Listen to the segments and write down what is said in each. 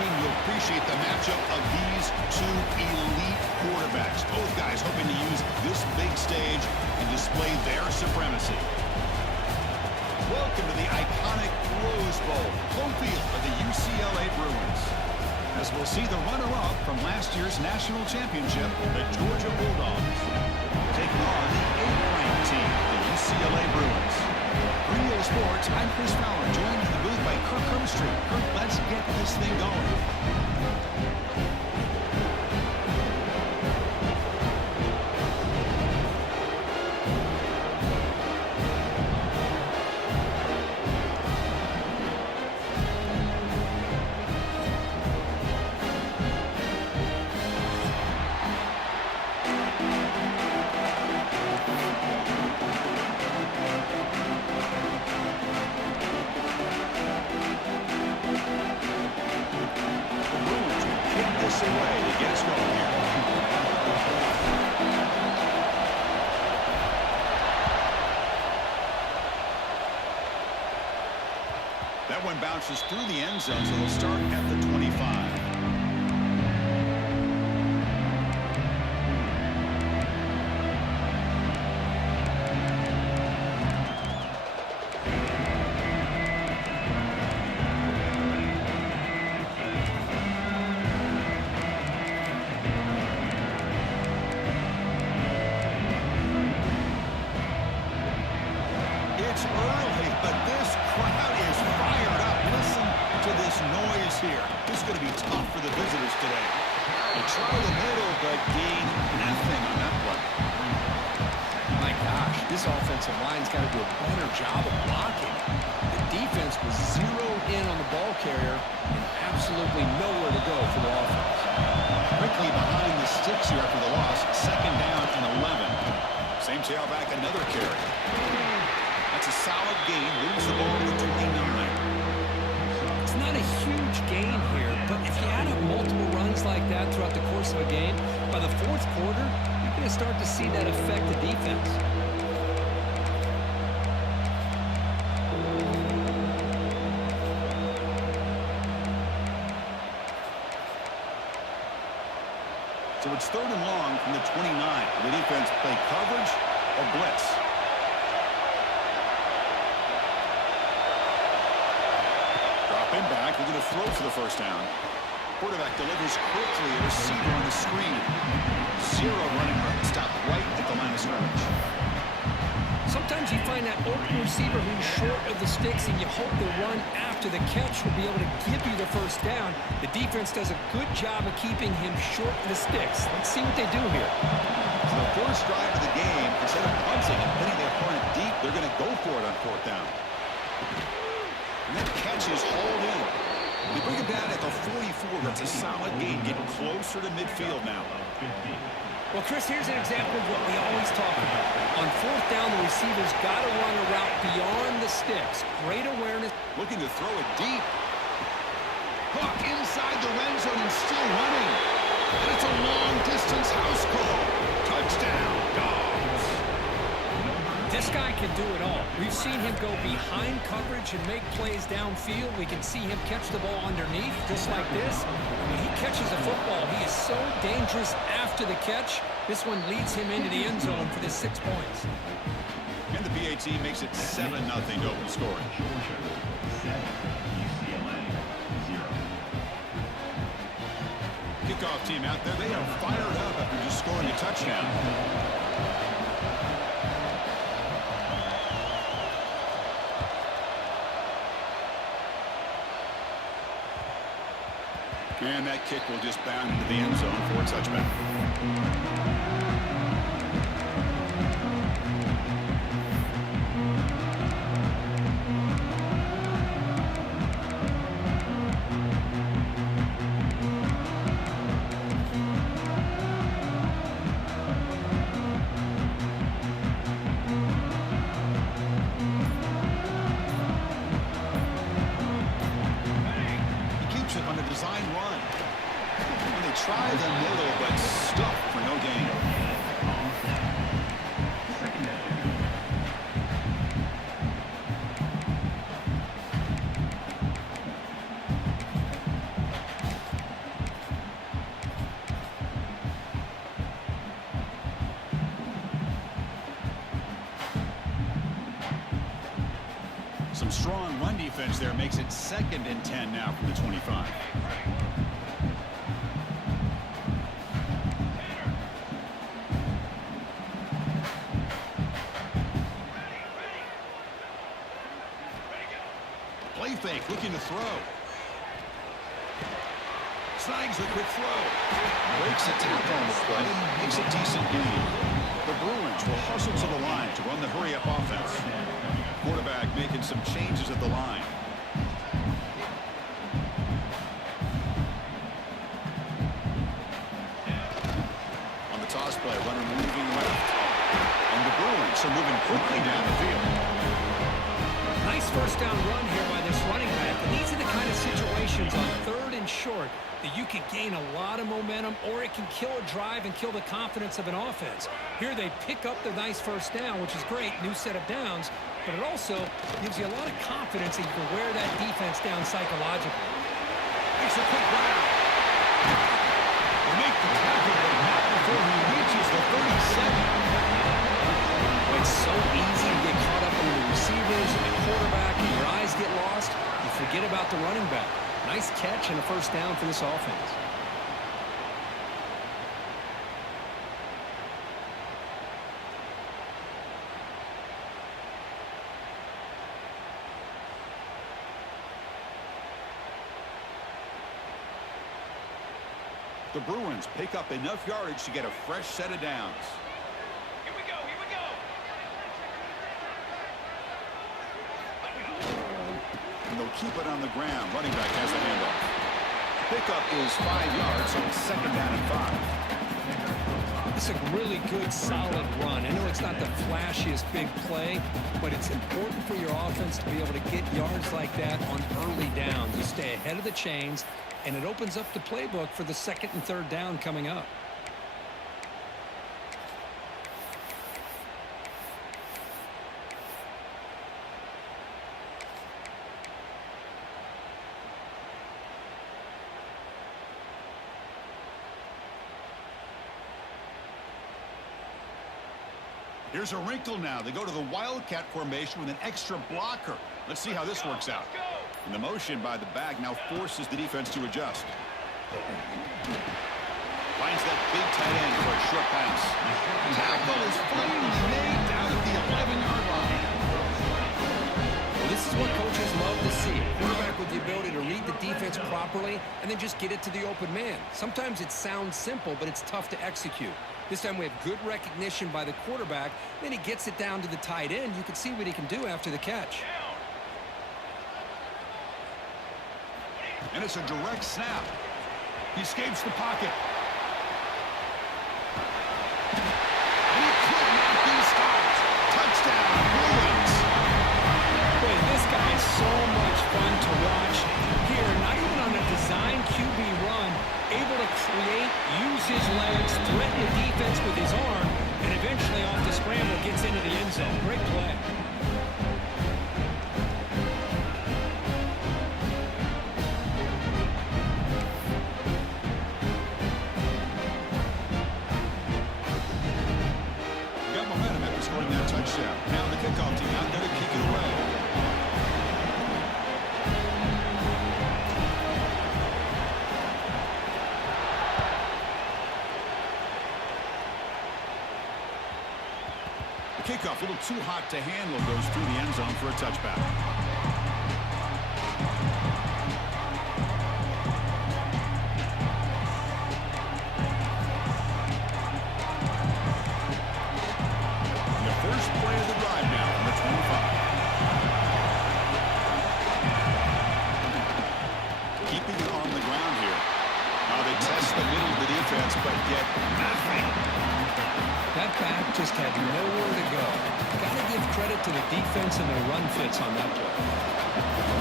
team to appreciate the matchup of these two elite quarterbacks. Both guys hoping to use this big stage and display their supremacy. Welcome to the iconic Rose Bowl, home field of the UCLA Bruins. As we'll see the runner-up from last year's national championship, the Georgia Bulldogs, taking on the 8th-ranked team, the UCLA Bruins. Green Hill Sports, I'm Chris Fowler, joined in the booth by Kirk Herbstreit. Kirk, let's get this thing going. That one bounces through the end zone, so they'll start at the 25. It's early, but this crowd is fired up. Listen to this noise here. This is going to be tough for the visitors today. They try the middle, but gain nothing on that play. My gosh, this offensive line's got to do a better job of blocking. The defense was zeroed in on the ball carrier and absolutely nowhere to go for the offense. Quickly behind the sticks here after the loss. 2nd down and 11. Same tailback, another carry. That's a solid gain. Moves the ball to the 29. It's not a huge gain here, but if you add up multiple runs like that throughout the course of a game, by the 4th quarter, you're going to start to see that affect the defense. So it's 3rd and long from the 29. The defense play coverage or blitz. Dropping back, we're going to throw for the 1st down. Quarterback delivers quickly, a receiver on the screen. 0 running right, stop right at the line of scrimmage. Sometimes you find that open receiver who's short of the sticks, and you hope the run after the catch will be able to give you the 1st down. The defense does a good job of keeping him short of the sticks. Let's see what they do here. So the first drive of the game, instead of punting and hitting their opponent deep, they're going to go for it on 4th down. And that catch is hauled in. They bring it down at the 44. That's a solid gain. Getting closer to midfield now. Well, Chris, here's an example of what we always talk about. On 4th down, the receiver's got to run a route beyond the sticks. Great awareness. Looking to throw it deep. Hook inside the red zone and still running. And it's a long-distance house call. Touchdown, Dogs. This guy can do it all. We've seen him go behind coverage and make plays downfield. We can see him catch the ball underneath, just like this. When he catches a football, he is so dangerous after the catch. This one leads him into the end zone for the 6 points. And the BAT makes it 7-0 to open scoring. Kickoff team out there. They are fired up after just scoring a touchdown. And that kick will just bound into the end zone for a touchback. Try the middle, but stuck for no gain. Some strong run defense there makes it 2nd and 10 now from the 25. Play fake, looking to throw. Snags the quick throw. Breaks a tackle on the play. Makes a decent gain. The Bruins will hustle to the line to run the hurry-up offense. Quarterback making some changes at the line. On the toss play, runner moving left. And the Bruins are moving quickly down the field. Nice first down run here by this running back. And these are the kind of situations on 3rd and short that you can gain a lot of momentum, or it can kill a drive and kill the confidence of an offense. Here they pick up the nice first down, which is great, new set of downs, but it also gives you a lot of confidence that you can wear that defense down psychologically. It's a quick round. Make the tackle, but not before he reaches the 37. It's so easy to get caught up in the receivers and the quarterback, and your eyes get lost. You forget about the running back. Nice catch and a first down for this offense. The Bruins pick up enough yardage to get a fresh set of downs. Here we go, here we go. And they'll keep it on the ground. Running back has the handoff. Pickup is 5 yards, so it's 2nd down and 5. It's a really good, solid run. I know it's not the flashiest big play, but it's important for your offense to be able to get yards like that on early downs. You stay ahead of the chains, and it opens up the playbook for the 2nd and 3rd down coming up. Here's a wrinkle now. They go to the Wildcat formation with an extra blocker. Let's see how this works out. And the motion by the back now forces the defense to adjust. Finds that big tight end for a short pass. Tackle is finally made down at the 11-yard line. Well, this is what coaches love to see. A quarterback with the ability to read the defense properly and then just get it to the open man. Sometimes it sounds simple, but it's tough to execute. This time we have good recognition by the quarterback. Then he gets it down to the tight end. You can see what he can do after the catch. And it's a direct snap. He escapes the pocket. And he could not be stopped. Touchdown, Bruins. Boy, this guy is so much fun to watch. Here, not even on a design QB run, able to create, use his legs, threaten the defense with his arm, and eventually off the scramble gets into the end zone. Great play. Got momentum after scoring that touchdown. Now the kickoff team out there to kick it away. The kickoff, a little too hot to handle, goes through the end zone for a touchback. The first play of the drive now from the 25. Keeping it on the ground here. Now they test the middle of the defense, but get nothing. That back just had nowhere to go. Got to give credit to the defense and their run fits on that play.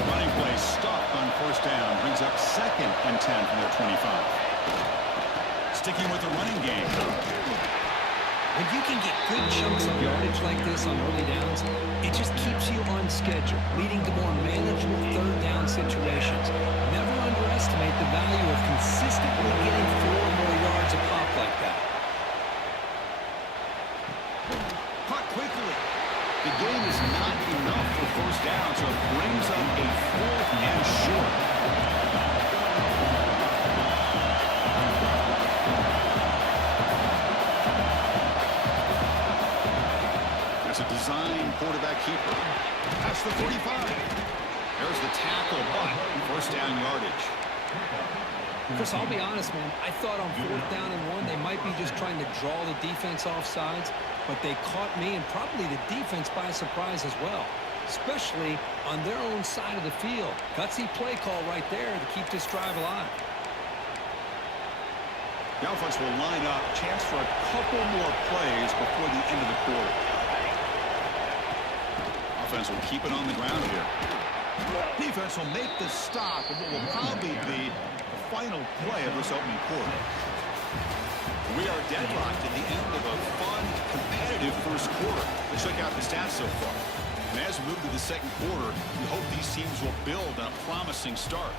Running play stopped on first down. Brings up 2nd and 10 from their 25. Sticking with the running game. When you can get good chunks of yardage like this on early downs, it just keeps you on schedule, leading to more manageable 3rd down situations. Never underestimate the value of consistently getting 4 or more yards a pop like that. Caught quickly. The gain is not enough for first down, so So it brings up a 4th and short. That's a design quarterback keeper. That's the 45. There's the tackle, but first down yardage. Chris, I'll be honest, man. I thought on 4th down and 1, they might be just trying to draw the defense off sides, but they caught me and probably the defense by surprise as well, especially on their own side of the field. Gutsy play call right there to keep this drive alive. The offense will line up. Chance for a couple more plays before the end of the quarter. Offense will keep it on the ground here. Defense will make the stop of what will probably be the final play of this opening quarter. We are deadlocked at the end of a fun, competitive first quarter. Let's check out the stats so far. And as we move to the second quarter, we hope these teams will build on a promising start.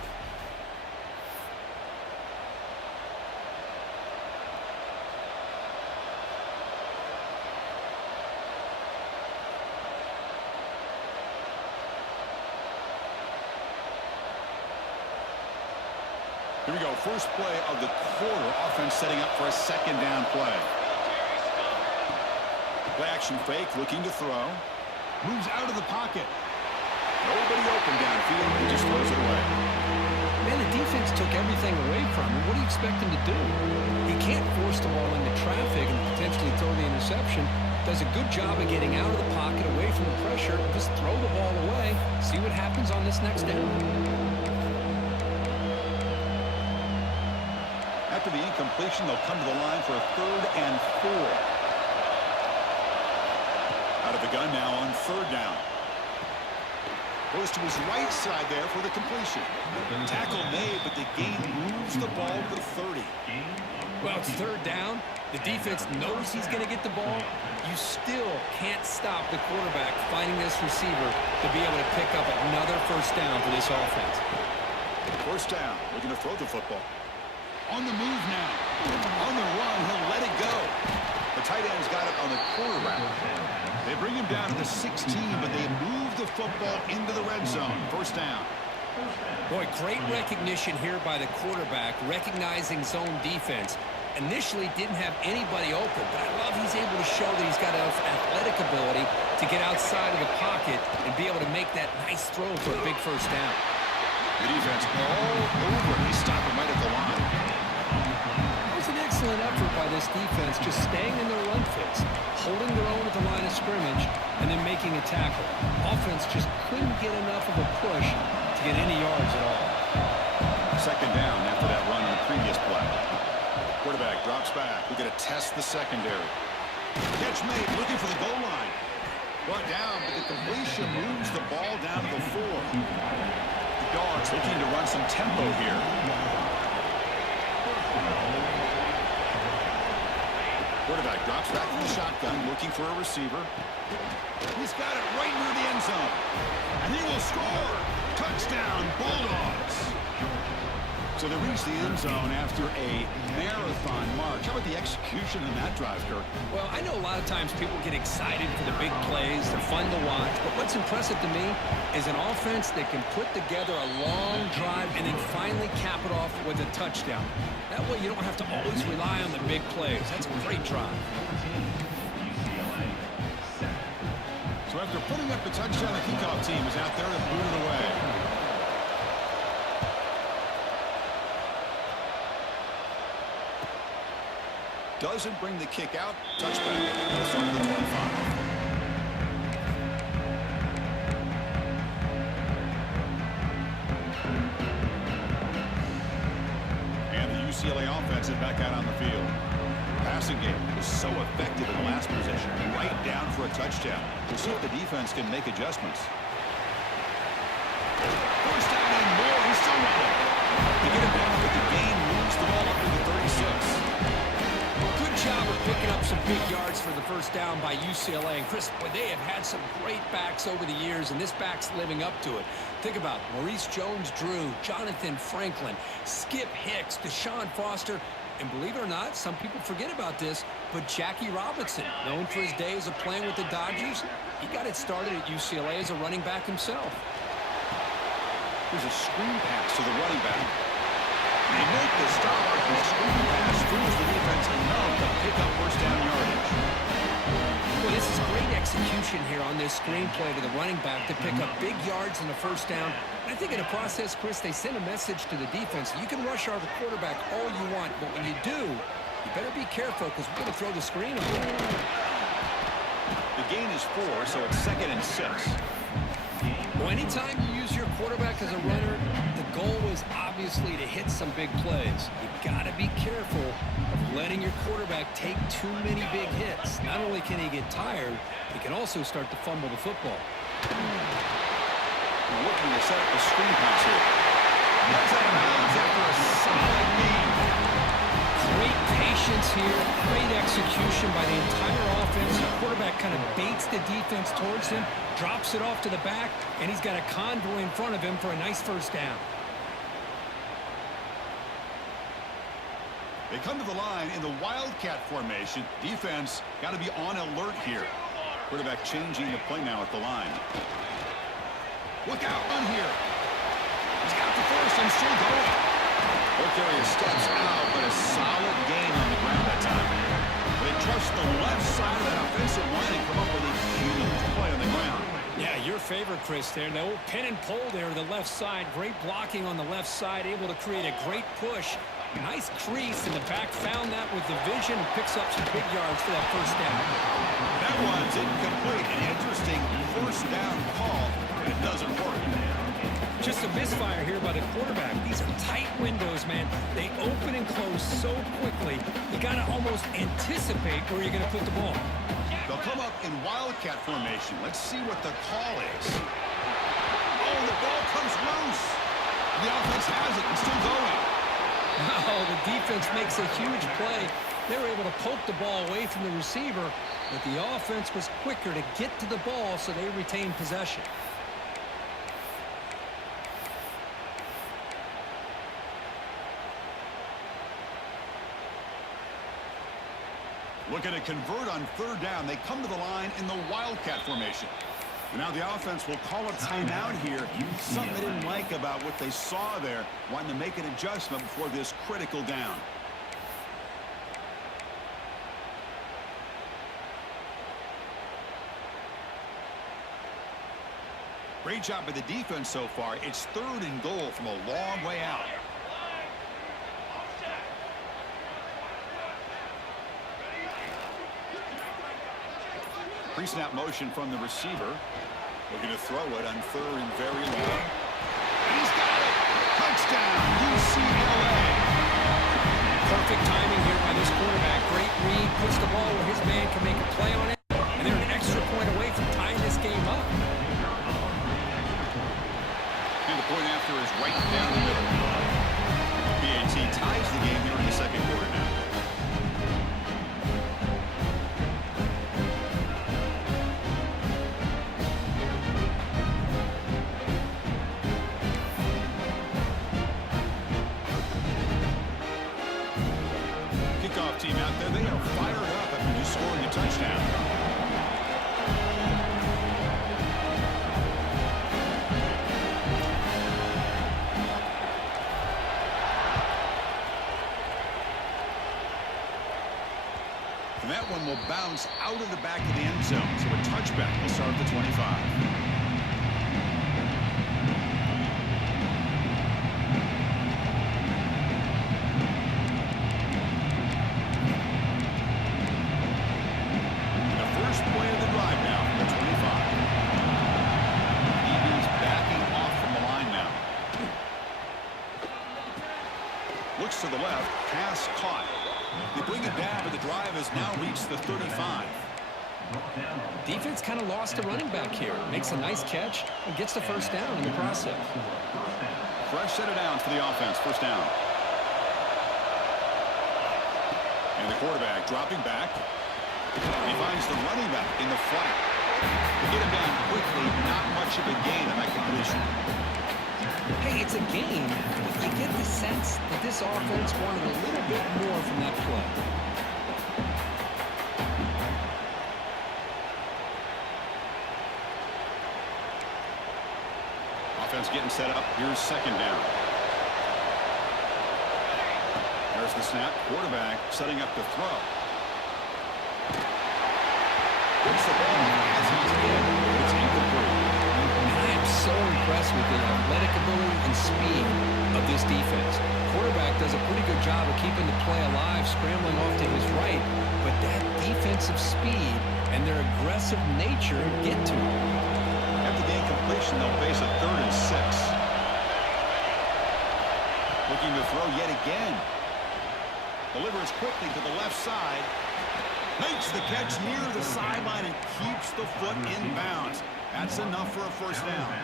Here we go. First play of the quarter. Offense setting up for a second down play. Play action fake, looking to throw. Moves out of the pocket. Nobody open downfield. He just throws it away. Man, the defense took everything away from him. What do you expect him to do? He can't force the ball into traffic and potentially throw the interception. Does a good job of getting out of the pocket, away from the pressure, and just throw the ball away. See what happens on this next down. After the incompletion, they'll come to the line for a 3rd and 4. Out of the gun now on 3rd down. Goes to his right side there for the completion. Tackle made, but the gain moves the ball to the 30. Well, it's 3rd down. The defense knows he's going to get the ball. You still can't stop the quarterback finding this receiver to be able to pick up another first down for this offense. First down. Looking to throw the football. On the move now. On the run, he'll let it go. The tight end's got it on the quarterback. They bring him down to the 16, but they move the football into the red zone. First down. Boy, great recognition here by the quarterback, recognizing zone defense. Initially didn't have anybody open, but I love he's able to show that he's got enough athletic ability to get outside of the pocket and be able to make that nice throw for a big first down. The defense all over. He's stopping right at the line. That was an excellent effort by this defense, just staying in their run fits, holding their own at the line of scrimmage, and then making a tackle. Offense just couldn't get enough of a push to get any yards at all. Second down after that run on the previous play. Quarterback drops back. We're going to test the secondary. Catch made, looking for the goal line. Brought down, but the completion moves the ball down to the 4. The Dogs looking to run some tempo here. Quarterback drops back from the shotgun, looking for a receiver. He's got it right near the end zone. And he will score. Touchdown, Bulldogs. So they reach the end zone after a marathon march. How about the execution in that drive, Kirk? Well, I know a lot of times people get excited for the big plays. They're fun to watch. But what's impressive to me is an offense that can put together a long drive and then finally cap it off with a touchdown. That way you don't have to always rely on the big plays. That's a great drive. So after putting up the touchdown, the kickoff team is out there to boot it away. Doesn't bring the kick out. Touchback. He'll start at the 25. And the UCLA offense is back out on the field. Passing game was so effective in the last possession. Right down for a touchdown. We'll see if the defense can make adjustments. First down and more. He's still running. They get it back, but the gain moves the ball up to the 36. Good job of picking up some big yards for the first down by UCLA. And Chris, boy, they have had some great backs over the years, and this back's living up to it. Think about Maurice Jones-Drew, Jonathan Franklin, Skip Hicks, Deshaun Foster, and believe it or not, some people forget about this, But Jackie Robinson, known for his days of playing with the Dodgers, he got it started at UCLA as a running back himself. Here's a screen pass to the running back. They make the stop. The screen pass fools the defense enough to pick up first down yardage. Well, this is great execution here on this screen play to the running back to pick up big yards in the first down. And I think in the process, Chris, they send a message to the defense. You can rush our quarterback all you want, but when you do, you better be careful because we're going to throw the screen on you. The gain is 4, so it's 2nd and 6. Well, anytime you use your quarterback as a runner, the goal is obviously to hit some big plays. You've got to be careful of letting your quarterback take too many big hits. Not only can he get tired, he can also start to fumble the football. Looking to set up a screen pass here. That's out of bounds after a solid gain. Great patience here, great execution by the entire offense. The quarterback kind of baits the defense towards him, drops it off to the back, and he's got a convoy in front of him for a nice first down. They come to the line in the Wildcat formation. Defense got to be on alert here. Quarterback changing the play now at the line. Look out, run here. He's got the first and still going. Both areas steps out, but a solid gain on the ground that time. They trust the left side of that offensive line and come up with a huge play on the ground. Yeah, your favorite, Chris, there. The old pin and pull there, the left side. Great blocking on the left side, able to create a great push. Nice crease in the back, found that with the vision and picks up some big yards for that first down. That one's incomplete. An interesting first down call, and it doesn't work. Just a misfire here by the quarterback. These are tight windows, man. They open and close so quickly. You got to almost anticipate where you're going to put the ball. They'll come up in Wildcat formation. Let's see what the call is. Oh, the ball comes loose. The offense has it and still going. Oh, the defense makes a huge play. They were able to poke the ball away from the receiver, but the offense was quicker to get to the ball, so they retained possession. Looking to convert on third down. They come to the line in the Wildcat formation. And now the offense will call a timeout here. Something they didn't like about what they saw there. Wanting to make an adjustment before this critical down. Great job by the defense so far. It's 3rd and goal from a long way out. Pre-snap motion from the receiver. Looking to throw it on 3rd and very long. And he's got it! Touchdown, UCLA! Perfect timing here by this quarterback. Great read, puts the ball where his man can make a play on it. And they're an extra point away from tying this game up. And the point after is right down the middle. BAT ties the game here in the 2nd quarter now. Team out there, they are fired up after just scoring a touchdown. And that one will bounce out of the back of the end zone, so a touchback will start at the 25. To the left, pass caught. They bring it down, but the drive has now reached the 35. Defense kind of lost a running back here. Makes a nice catch and gets the first down in the process. Fresh set of downs for the offense. First down. And the quarterback dropping back. He finds the running back in the flat. They get him down quickly. Not much of a gain on that completion. Hey, it's a game, but you get the sense that this offense wanted a little bit more from that play. offense getting set up. Here's second down. There's the snap. Quarterback setting up to throw. Gets the ball as he's in. It's incomplete. I am so impressed with the athletic ability and speed of this defense. Quarterback does a pretty good job of keeping the play alive, scrambling off to his right, but that defensive speed and their aggressive nature get to him. After the incompletion, they'll face a 3rd and 6. Looking to throw yet again. Delivers quickly to the left side. Makes the catch near the sideline and keeps the foot in bounds. That's enough for a first down.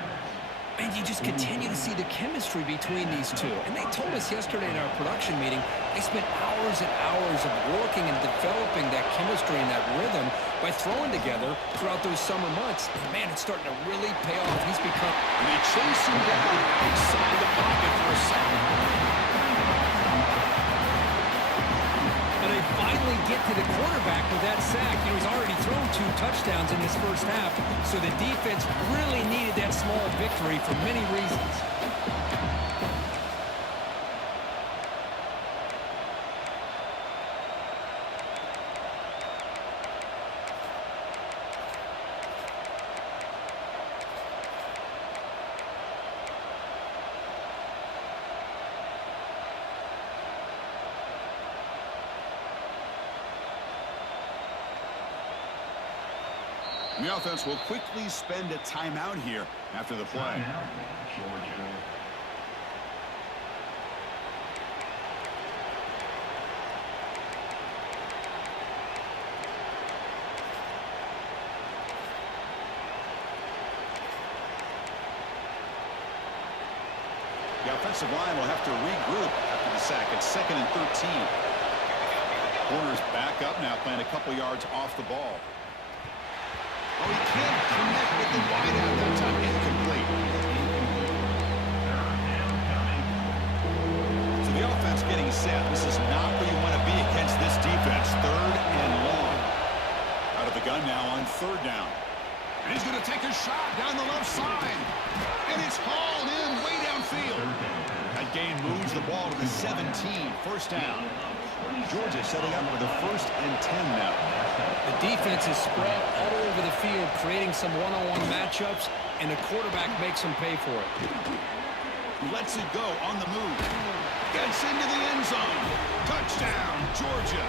And you just continue to see the chemistry between these two. And they told us yesterday in our production meeting, they spent hours and hours of working and developing that chemistry and that rhythm by throwing together throughout those summer months. And man, it's starting to really pay off. He's become... And they chase him down outside the pocket for a sack. And they finally get to the quarterback with that sack. You know, he's already thrown 2 touchdowns in this first half, so the defense really needed that small victory for many reasons. The offense will quickly spend a timeout here after the play. The offensive line will have to regroup after the sack. It's 2nd and 13. Corner's back up now, playing a couple yards off the ball. Oh, he can't connect with the wideout that time. Incomplete. So the offense getting set. This is not where you want to be against this defense. 3rd and long. Out of the gun now on 3rd down. And he's going to take a shot down the left side. And it's hauled in way downfield. That gain moves the ball to the 17. First down. Georgia setting up for the 1st and 10 now. The defense is spread all over the field, creating some one-on-one matchups, and the quarterback makes them pay for it. Lets it go on the move. Gets into the end zone. Touchdown, Georgia.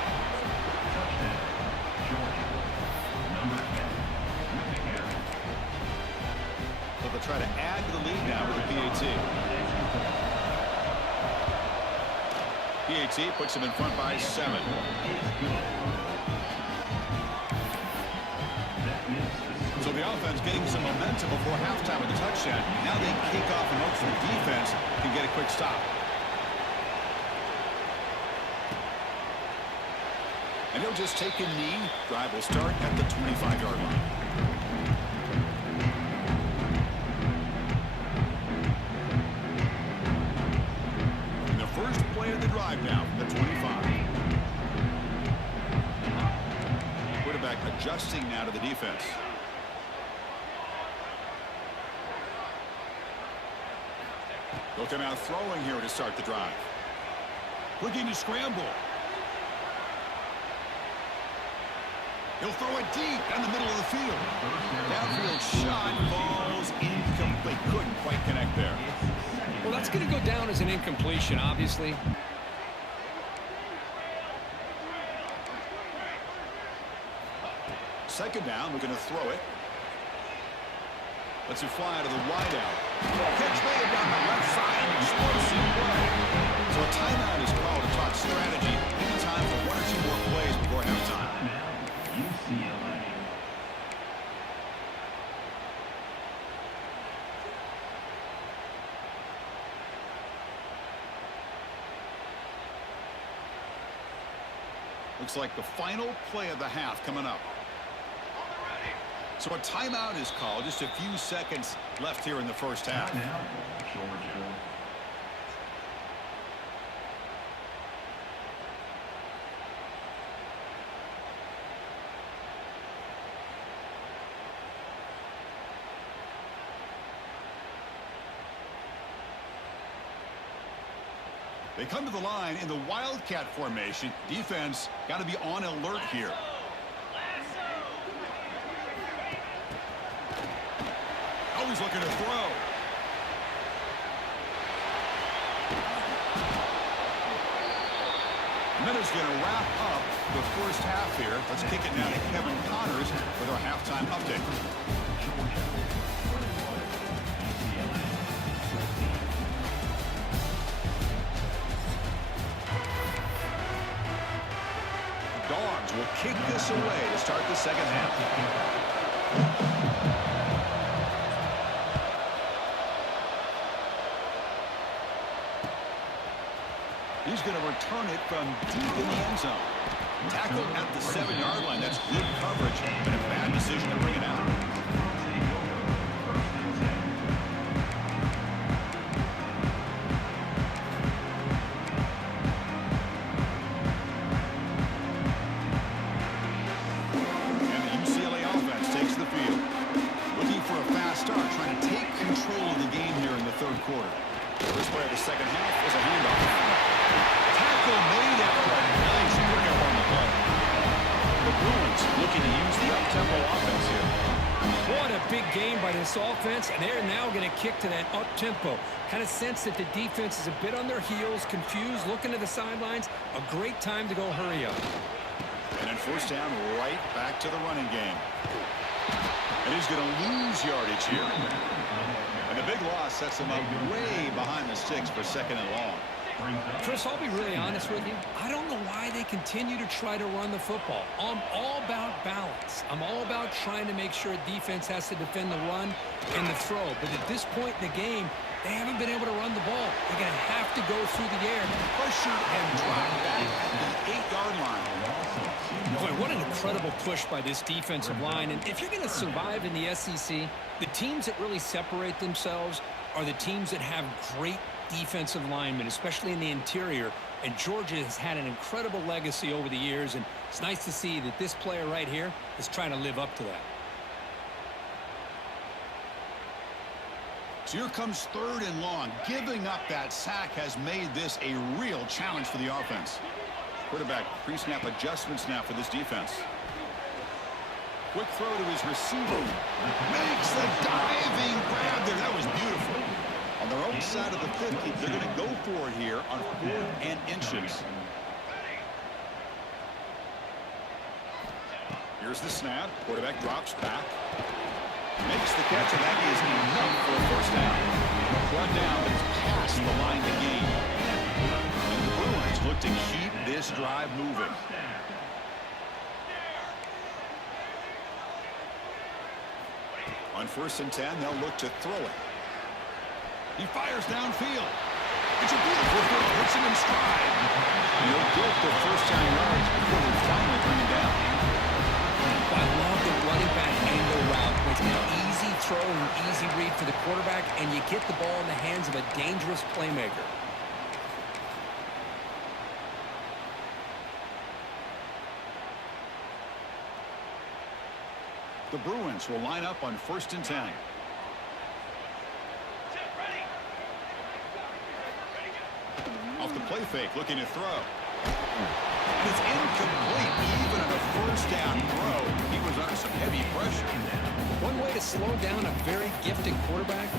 So they'll try to add to the lead now with a PAT. PAT puts him in front by 7. So the offense getting some momentum before halftime with the touchdown. Now they kick off and hope for the defense can get a quick stop. And he'll just take a knee. Drive will start at the 25-yard line. First play of the drive now from the 25. Quarterback adjusting now to the defense. They'll come out throwing here to start the drive. Looking to scramble. He'll throw it deep down the middle of the field. Downfield shot falls incomplete. Couldn't quite connect there. Well, that's going to go down as an incompletion, obviously. Second down, we're going to throw it. Lets it fly out of the wideout. Catch made down the left side. Explosive play. So a timeout is called to talk strategy. Maybe time for 1 or 2 more plays before halftime. UCLA. Looks like the final play of the half coming up. So a timeout is called. Just a few seconds left here in the first half. Georgia. They come to the line in the Wildcat formation. Defense got to be on alert here. Always looking to throw. Minute's going to wrap up the first half here. Let's kick it now to Kevin Connors with our halftime update. The Dogs will kick this away to start the second half. He's going to return it from deep in the end zone. Tackle at the 7-yard line. That's good coverage and a bad decision to bring it out. And the UCLA offense takes the field. Looking for a fast start, trying to take control of the game here in the third quarter. First play of the second half is a handoff. Made after a nice pickup on the play. The Bruins looking to use the up-tempo offense here. What a big game by this offense, and they're now going to kick to that up-tempo. Kind of sense that the defense is a bit on their heels, confused, looking to the sidelines. A great time to go hurry up. And then first down, right back to the running game. And he's going to lose yardage here. And the big loss sets him up way behind the sticks for second and long. Chris, I'll be really honest with you. I don't know why they continue to try to run the football. I'm all about balance. I'm all about trying to make sure defense has to defend the run and the throw. But at this point in the game, they haven't been able to run the ball. They're going to have to go through the air. Pressure and drop back at the 8-yard line. Boy, what an incredible push by this defensive line. And if you're going to survive in the SEC, the teams that really separate themselves are the teams that have great defensive linemen, especially in the interior. And Georgia has had an incredible legacy over the years, and it's nice to see that this player right here is trying to live up to that. So here comes third and long. Giving up that sack has made this a real challenge for the offense. Quarterback pre-snap adjustments now for this defense. Quick throw to his receiver. Makes the diving grab there. That was beautiful. On their own side of the 50, they're going to go for it here on 4th and inches. Here's the snap. Quarterback drops back. Makes the catch, and that is enough for a first down. Brought down, but it's past the line to gain. And the Bruins look to keep this drive moving. On 1st and 10, they'll look to throw it. He fires downfield. It's a beautiful throw. Hits him in stride. He'll get the first-down yards before they finally bring him down. I love the running back angle route. It's an easy throw and easy read for the quarterback, and you get the ball in the hands of a dangerous playmaker. The Bruins will line up on 1st and 10. Off the play fake, looking to throw. And it's incomplete, even on a first down throw. He was under some heavy pressure. One way to slow down a very gifted quarterback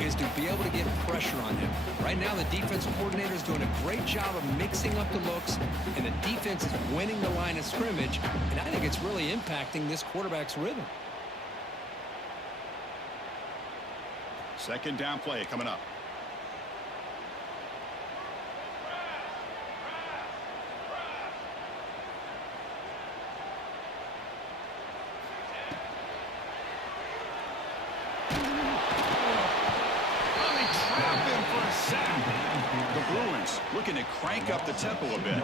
is to be able to get pressure on him. Right now, the defensive coordinator is doing a great job of mixing up the looks, and the defense is winning the line of scrimmage, and I think it's really impacting this quarterback's rhythm. Second down play coming up. Looking to crank up the tempo a bit.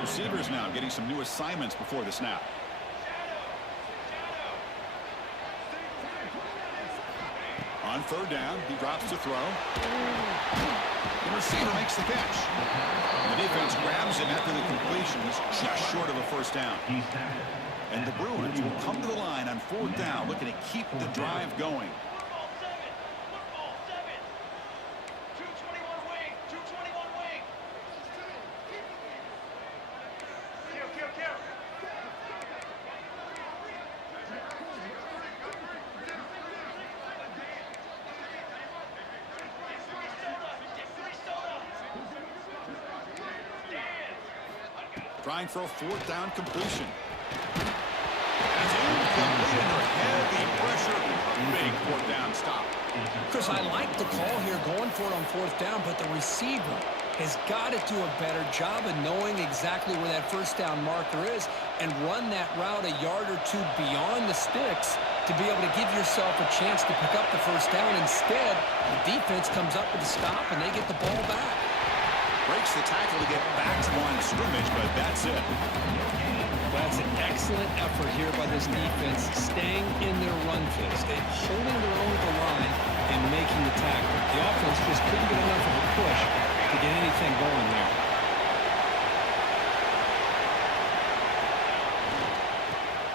Receivers now getting some new assignments before the snap. On 3rd down, he drops to throw. The receiver makes the catch. The defense grabs him after the completion. He's just short of a first down. And the Bruins will come to the line on 4th down, looking to keep the drive going. Trying for a fourth down completion. As incomplete under heavy pressure. Big fourth down stop. Chris, I like the call here going for it on fourth down, but the receiver has got to do a better job of knowing exactly where that first down marker is and run that route a yard or two beyond the sticks to be able to give yourself a chance to pick up the first down. Instead, the defense comes up with a stop and they get the ball back. Breaks the tackle to get back to line of scrimmage, but that's it. That's an excellent effort here by this defense, staying in their run phase and holding their own at the line and making the tackle. The offense just couldn't get enough of a push to get anything going there.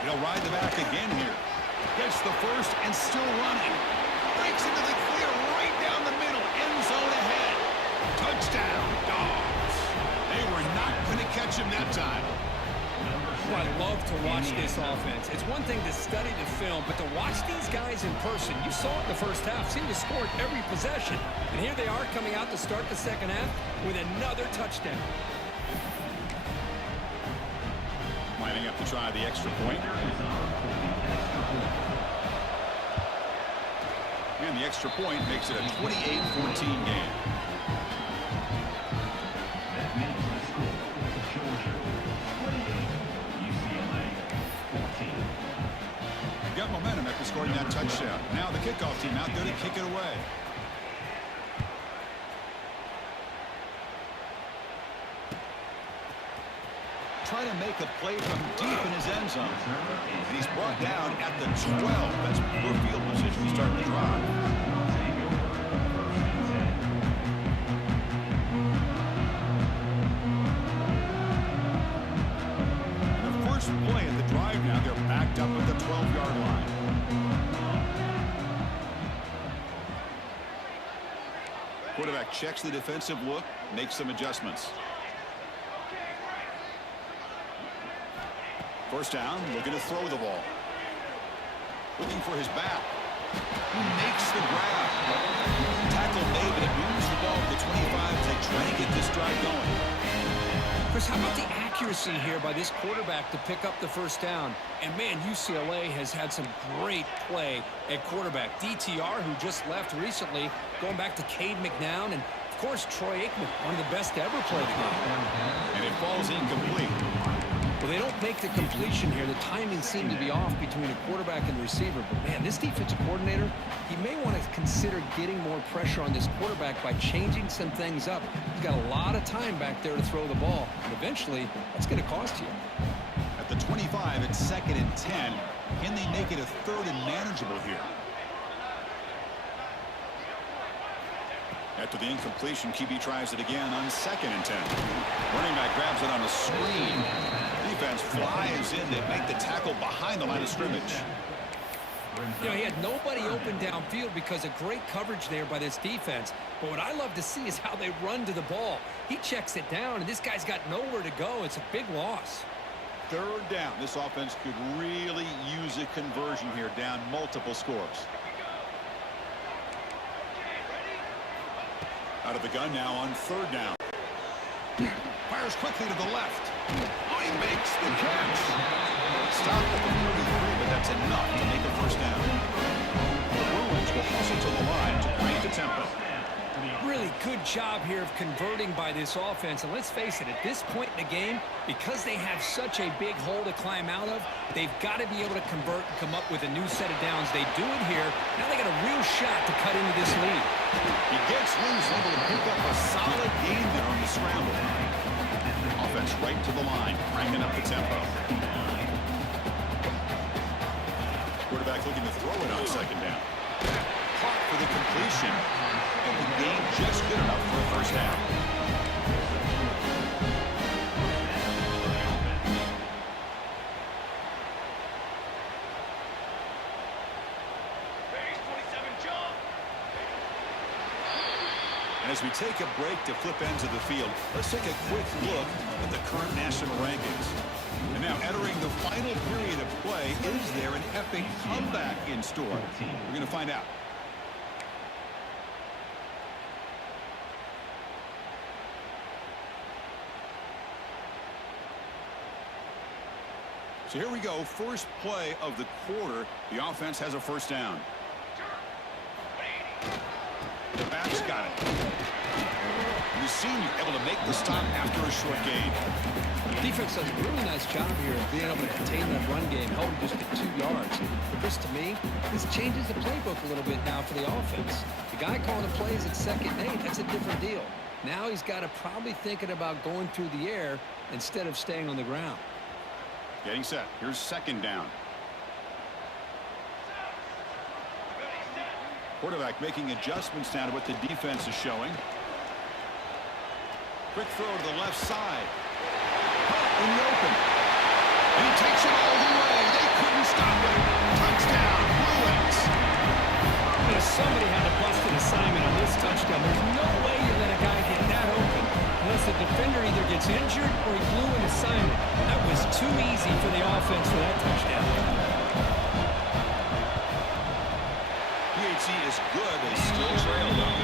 They'll ride the back again here. Gets the first and still running. Breaks into the clear right down the middle. End zone ahead. Touchdown, Dogs. They were not going to catch him that time. I love to watch this offense. It's one thing to study the film, but to watch these guys in person, you saw it in the first half, seemed to score every possession. And here they are coming out to start the second half with another touchdown. Lining up to try the extra point. And the extra point makes it a 28-14 game. Got momentum after scoring that touchdown. Now the kickoff team out there to kick it away. Trying to make a play from deep in his end zone. And he's brought down at the 12. That's poor field position to start the drive. Play at the drive now. They're backed up at the 12-yard line. Quarterback checks the defensive look, makes some adjustments. First down, looking to throw the ball. Looking for his back. Makes the grab. Tackle made, but it moves the ball to the 25 to try and get this drive going. Chris, how about the accuracy here by this quarterback to pick up the first down? And, man, UCLA has had some great play at quarterback. DTR, who just left recently, going back to Cade McNown, and, of course, Troy Aikman, one of the best to ever play the game. And it falls incomplete. Well, they don't make the completion here. The timing seemed to be off between a quarterback and the receiver. But, man, this defensive coordinator, he may want to consider getting more pressure on this quarterback by changing some things up. He's got a lot of time back there to throw the ball. And eventually, that's going to cost you. At the 25, it's 2nd and 10. Can they make it a 3rd and manageable here? After the incompletion, QB tries it again on 2nd and 10. Running back grabs it on a screen. Defense flies in to make the tackle behind the line of scrimmage. You know, he had nobody open downfield because of great coverage there by this defense. But what I love to see is how they run to the ball. He checks it down, and this guy's got nowhere to go. It's a big loss. 3rd down. This offense could really use a conversion here, down multiple scores. Out of the gun now on 3rd down. Fires quickly to the left. Oh, he makes the catch. Stop at the 43, but that's enough to make a first down. The Bruins will hustle to the line to crank the tempo. Really good job here of converting by this offense. And let's face it, at this point in the game, because they have such a big hole to climb out of, they've got to be able to convert and come up with a new set of downs. They do it here. Now they got a real shot to cut into this lead. He gets loose, able to pick up a solid gain there on the scramble. Offense right to the line, cranking up the tempo. Quarterback looking to throw it on 2nd down. Caught for the completion. And the game just good enough for a first down. And as we take a break to flip ends of the field, let's take a quick look at the current national rankings. And now entering the final period of play, is there an epic comeback in store? We're going to find out. So here we go, first play of the quarter. The offense has a first down. The back's got it. The senior able to make the stop after a short gain. Defense does a really nice job here of being able to contain that run game, holding just at 2 yards. But this, to me, this changes the playbook a little bit now for the offense. The guy calling the plays at 2nd and 8, that's a different deal. Now he's got to probably thinking about going through the air instead of staying on the ground. Getting set. Here's 2nd down. Quarterback making adjustments now to what the defense is showing. Quick throw to the left side. In the open. And he takes it all the way. They couldn't stop it. Touchdown, Bruins. Somebody had to bust an assignment on this touchdown. There's no way you let a guy get that open unless the defender either gets injured or he blew an assignment. That was too easy for the offense for that touchdown. BigJaycee is good. They still trail though.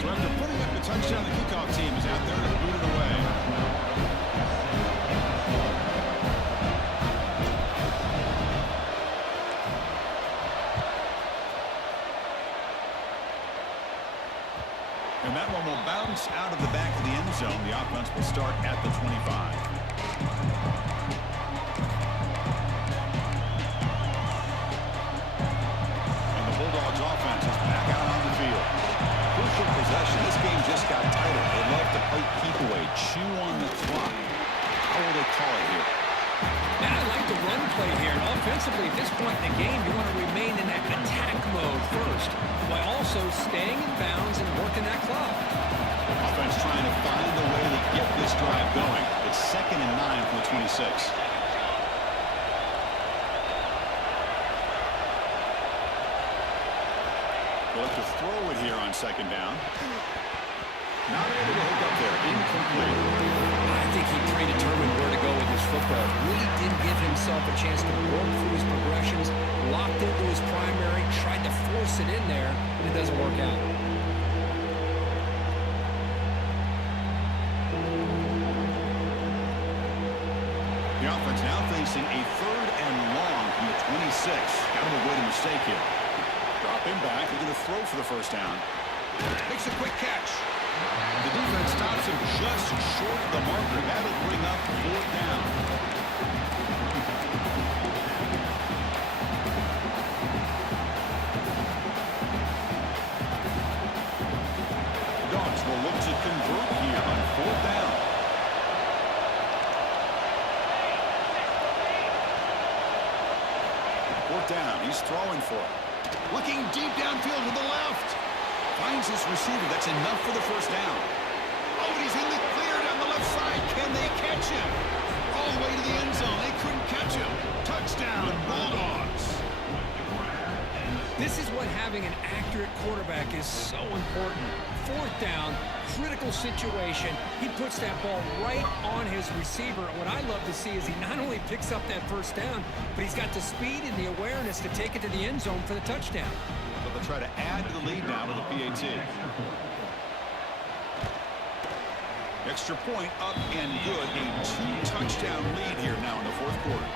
So after putting up the touchdown, the kickoff team is out there to boot it away. And that one will bounce out of the back of the end zone. The offense will start at the 25. And the Bulldogs offense is back out on the field. Crucial possession. This game just got tighter. They love to play keep away, chew on the clock. How will they call it here? And I like the run play here. And offensively, at this point in the game, you want to remain in that attack mode first, while also staying in bounds and working that clock. Offense trying to find a way to get this drive going. It's 2nd and 9 from the 26. They'll have to throw it here on 2nd down. Not able to hook up there. Incomplete. I think he predetermined where to go with his football. Really didn't give himself a chance to work through his progressions, locked into his primary, tried to force it in there, and it doesn't work out. The offense now facing a 3rd and long from the 26. Got to avoid a mistake here. Drop him back. They're going to throw for the first down. Makes a quick catch. The defense stops him just short of the marker. That'll bring up 4th down. Dogs will look to convert here on 4th down. Down. He's throwing for it. Looking deep downfield to the left. Finds his receiver. That's enough for the first down. Oh, and he's in the clear down the left side. Can they catch him? All the way to the end zone. They couldn't catch him. Touchdown, Bulldogs. This is what having an accurate quarterback is so important. 4th down, critical situation. He puts that ball right on his receiver. What I love to see is he not only picks up that first down, but he's got the speed and the awareness to take it to the end zone for the touchdown. So they'll try to add to the lead now with the PAT. Extra point up and good. A 2-touchdown lead here now in the 4th quarter.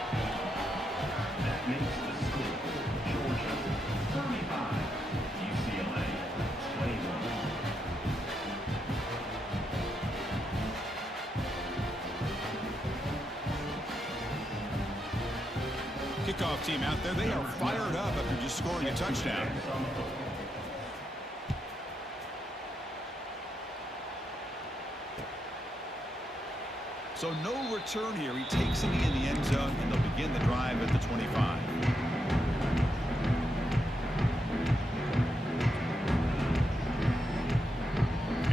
That makes the score Georgia 35, UCLA 21. Kickoff team out there. They are fired up after just scoring a touchdown. So no return here. He takes it in the end zone, and they'll begin the drive at the 25.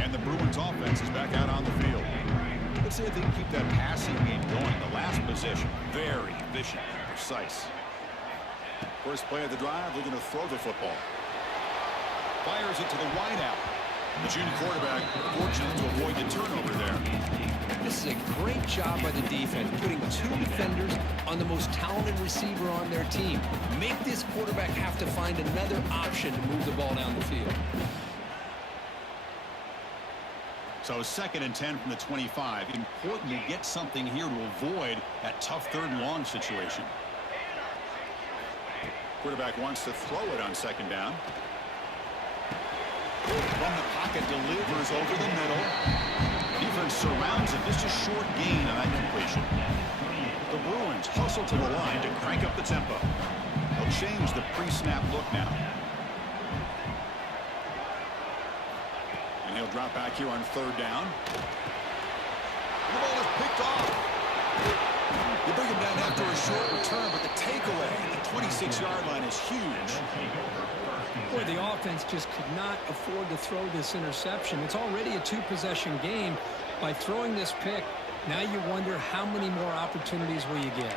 And the Bruins offense is back out on the field. Let's see if they can keep that passing game going. The last possession, very efficient and precise. First play of the drive, they're going to throw the football. Fires it to the wideout. The junior quarterback fortunate to avoid the turnover there. This is a great job by the defense, putting 2 defenders on the most talented receiver on their team. Make this quarterback have to find another option to move the ball down the field. So 2nd and 10 from the 25. Important to get something here to avoid that tough 3rd and long situation. Quarterback wants to throw it on 2nd down. From the pocket, delivers over the middle. Defense surrounds him. Just a short gain on that completion. The Bruins hustle to the line to crank up the tempo. They'll change the pre-snap look now. And he'll drop back here on 3rd down. The ball is picked off. You bring him down after a short return, but the takeaway at the 26-yard line is huge. Boy, the offense just could not afford to throw this interception. It's already a 2-possession game. By throwing this pick, now you wonder how many more opportunities will you get.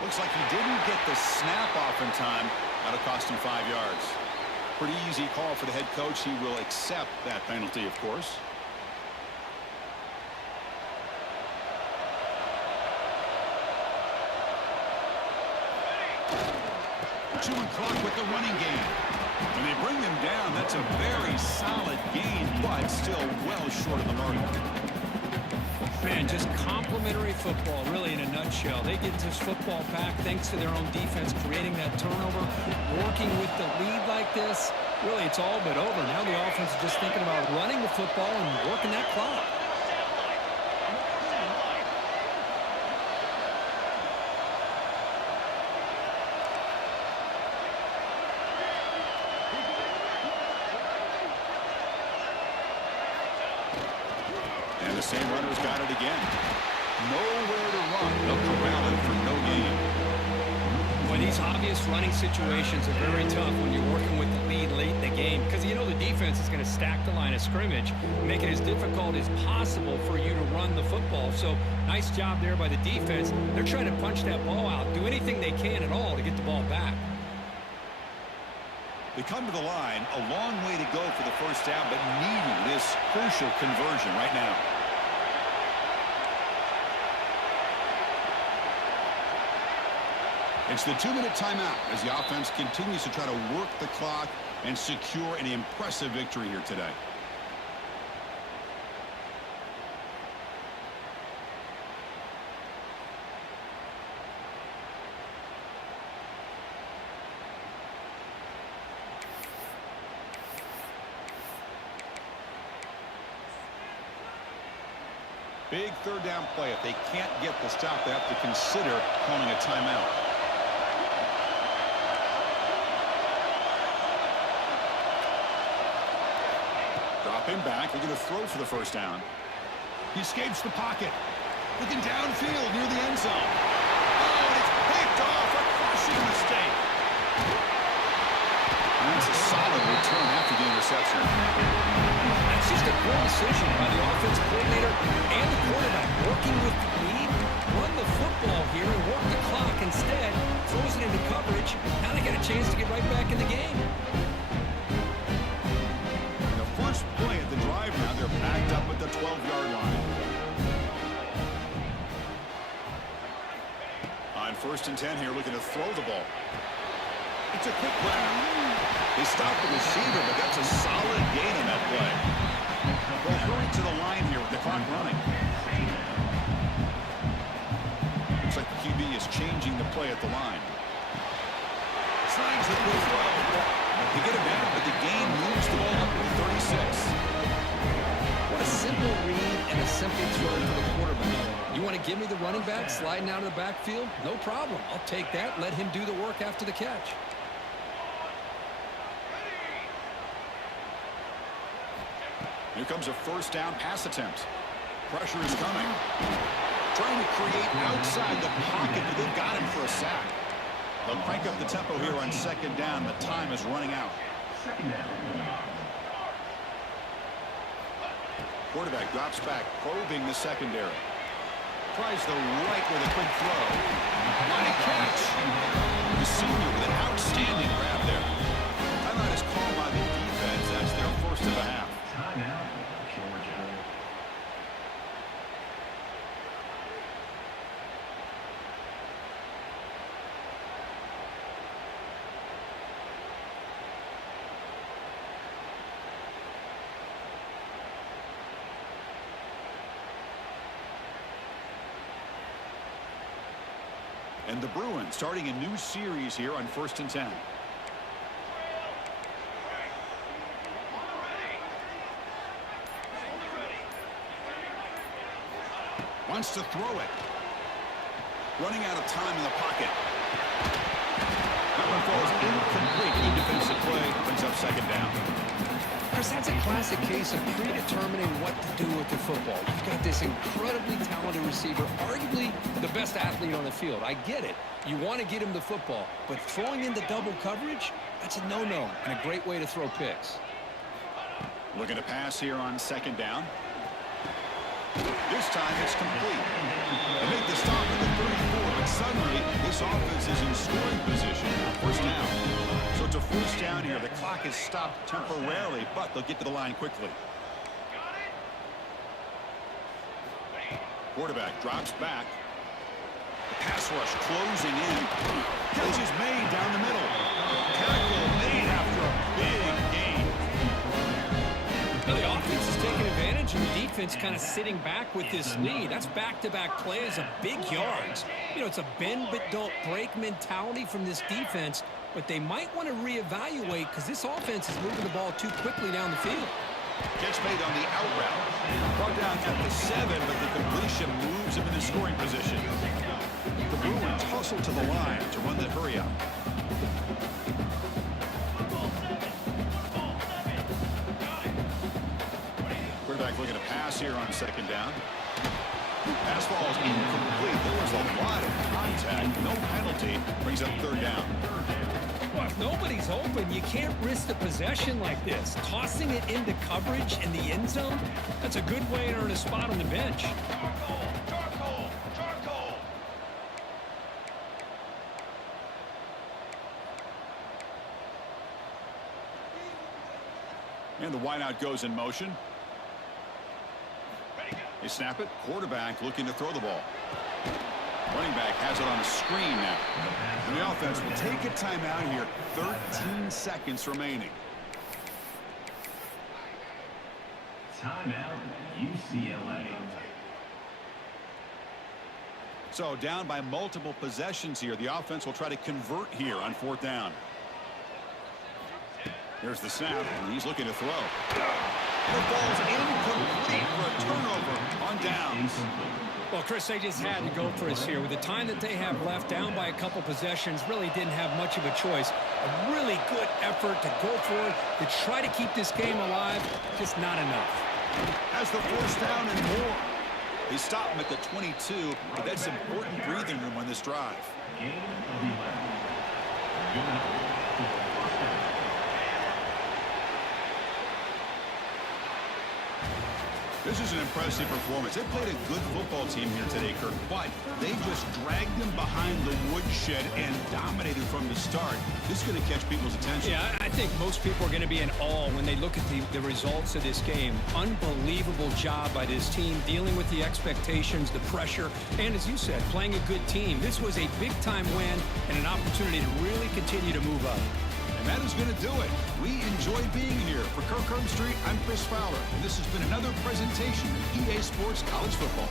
Looks like he didn't get the snap off in time. That'll cost him 5 yards. Pretty easy call for the head coach. He will accept that penalty, of course. Chewing clock with the running game. When they bring them down, that's a very solid gain, but still well short of the mark. Man, just complimentary football, really, in a nutshell. They get this football back thanks to their own defense, creating that turnover, working with the lead like this. Really, it's all but over. Now the offense is just thinking about running the football and working that clock. The same runner's got it again. Nowhere to run. They'll corral it for no gain. Boy, these obvious running situations are very tough when you're working with the lead late in the game, because you know the defense is going to stack the line of scrimmage, make it as difficult as possible for you to run the football. So nice job there by the defense. They're trying to punch that ball out, do anything they can at all to get the ball back. They come to the line, a long way to go for the first down, but needing this crucial conversion right now. It's the 2-minute timeout as the offense continues to try to work the clock and secure an impressive victory here today. Big 3rd down play. If they can't get the stop, they have to consider calling a timeout. Him back. They're going to throw for the first down. He escapes the pocket. Looking downfield near the end zone. Oh, and it's picked off. A crushing mistake. And that's a solid return after the interception. That's just a poor decision by the offensive coordinator and the quarterback. Working with the lead, run the football here and work the clock. Instead, throws it into coverage. Now they get a chance to get right back in the game. First play at the drive now, they're backed up at the 12-yard line. On 1st and 10 here, looking to throw the ball. It's a quick grab. They stop the receiver, but that's a solid gain on that play. They'll hurry to the line here with the clock running. Looks like the QB is changing the play at the line. Slides the quick throw. They get it back, but the gain moves the ball up to 36. What a simple read and a simple throw for the quarterback. You want to give me the running back sliding out of the backfield? No problem. I'll take that. Let him do the work after the catch. Here comes a first down pass attempt. Pressure is coming. Trying to create outside the pocket, but they've got him for a sack. They'll crank up the tempo here on 2nd down. The time is running out. Quarterback drops back, probing the secondary. Tries the right with a quick throw. What a catch! The senior with an outstanding grab there. Timeout is called by the defense. That's their first of the half. Timeout, Georgia. And the Bruins starting a new series here on 1st and 10. Wants to throw it. Running out of time in the pocket. That one falls incomplete. Good defensive play. Brings up 2nd down. Chris, that's a classic case of predetermining what to do with the football. You've got this incredibly talented receiver, arguably the best athlete on the field. I get it. You want to get him the football, but throwing into double coverage, that's a no-no and a great way to throw picks. Looking to pass here on 2nd down. This time it's complete. They make the stop at the 34, but suddenly this offense is in scoring position. 1st down. So it's a 1st down here. The clock is stopped temporarily, but they'll get to the line quickly. Quarterback drops back. The pass rush closing in. Catch is made down the middle. Tackle made after a big gain. The offense is taking advantage, and the defense kind of sitting back with this lead. That's back-to-back plays of big yards. You know, it's a bend but don't break mentality from this defense, but they might want to reevaluate because this offense is moving the ball too quickly down the field. Catch made on the out route. Brought down at the 7, but the completion moves him into scoring position. The Bruins hustle to the line to run the hurry up. Quarterback looking to pass here on 2nd down. Pass falls incomplete. There was a lot of contact. No penalty. Brings up 3rd down. Well, if nobody's open, you can't risk the possession like this. Tossing it into coverage in the end zone, that's a good way to earn a spot on the bench. Charcoal. And the wideout goes in motion. They snap it. Quarterback looking to throw the ball. Running back has it on a screen now. And the offense will take a timeout here. 13 seconds remaining. Timeout, UCLA. So down by multiple possessions here. The offense will try to convert here on 4th down. There's the snap, and he's looking to throw. The ball's incomplete for a turnover on downs. Well, Chris, they just had to go for us here. With the time that they have left, down by a couple possessions, really didn't have much of a choice. A really good effort to go for it, to try to keep this game alive, just not enough. Has the 4th down and more. They stop him at the 22, but that's important breathing room on this drive. Game of 11. Good. This is an impressive performance. They played a good football team here today, Kirk, but they just dragged them behind the woodshed and dominated from the start. This is going to catch people's attention. Yeah, I think most people are going to be in awe when they look at the results of this game. Unbelievable job by this team, dealing with the expectations, the pressure, and as you said, playing a good team. This was a big-time win and an opportunity to really continue to move up. And that is going to do it. We enjoy being here. For Kirk Street, I'm Chris Fowler, and this has been another presentation of EA Sports College Football.